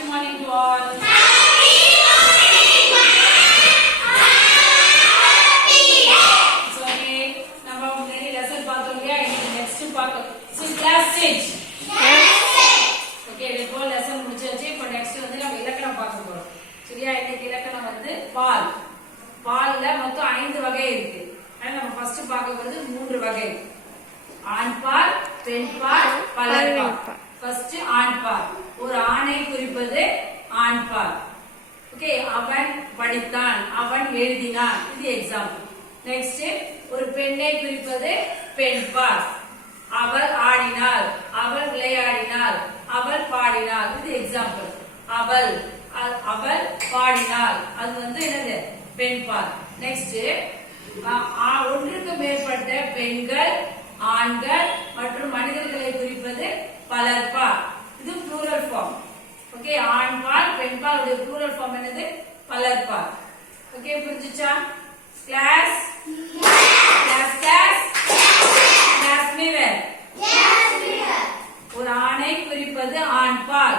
happy morning to all. Class stage. Okay, இப்போ lesson முடிச்சாச்சு. இப்போ நெக்ஸ்ட் வந்து நம்ம இலக்கணம் பார்க்க போறோம். சரியா? இன்னைக்கு இலக்கணம் வந்து பால். பால்ல மொத்தம் 5 வகை இருக்கு. ஆனா நம்ம ஃபர்ஸ்ட் பார்க்க போறது 3 வகை. ஆண் பால், பெண் பால், பலர் பால். ஃபர்ஸ்ட் ஆண் பால். ஒரு ஆணை குறிப்பது ஆண் பால். ஓகே, அவன் படித்தான், அவன் எழுதினான். இது எக்ஸாம்பிள். நெக்ஸ்ட் ஒரு பெண்ணை குறிப்பது பெண் பால். அவள் ஆடினாள், அவள் விளையாடினாள், அவள் பாடினாள். இது எக்ஸாம்பிள். அவள் அவள் பாடினாள், அது வந்து என்னது பெண் பால். நெக்ஸ்ட் ஒன்றுக்கு மேற்பட்ட பெண்கள், ஆண்கள் மற்றும் மனிதர்களை குறிப்பது பலர் பால். இது ப்ளூரல் ஃபார்ம். ஓகே, ஆண் பால், பெண் பால் உடைய ப்ளூரல் ஃபார்ம் என்னது பலர் பால். ஓகே, புரிஞ்சுச்சா? கிளாஸ் கிளாஸ் கிளாஸ் கிளாஸ் மீவர். ஒரு ஆணை குறிப்பது ஆண் பால்.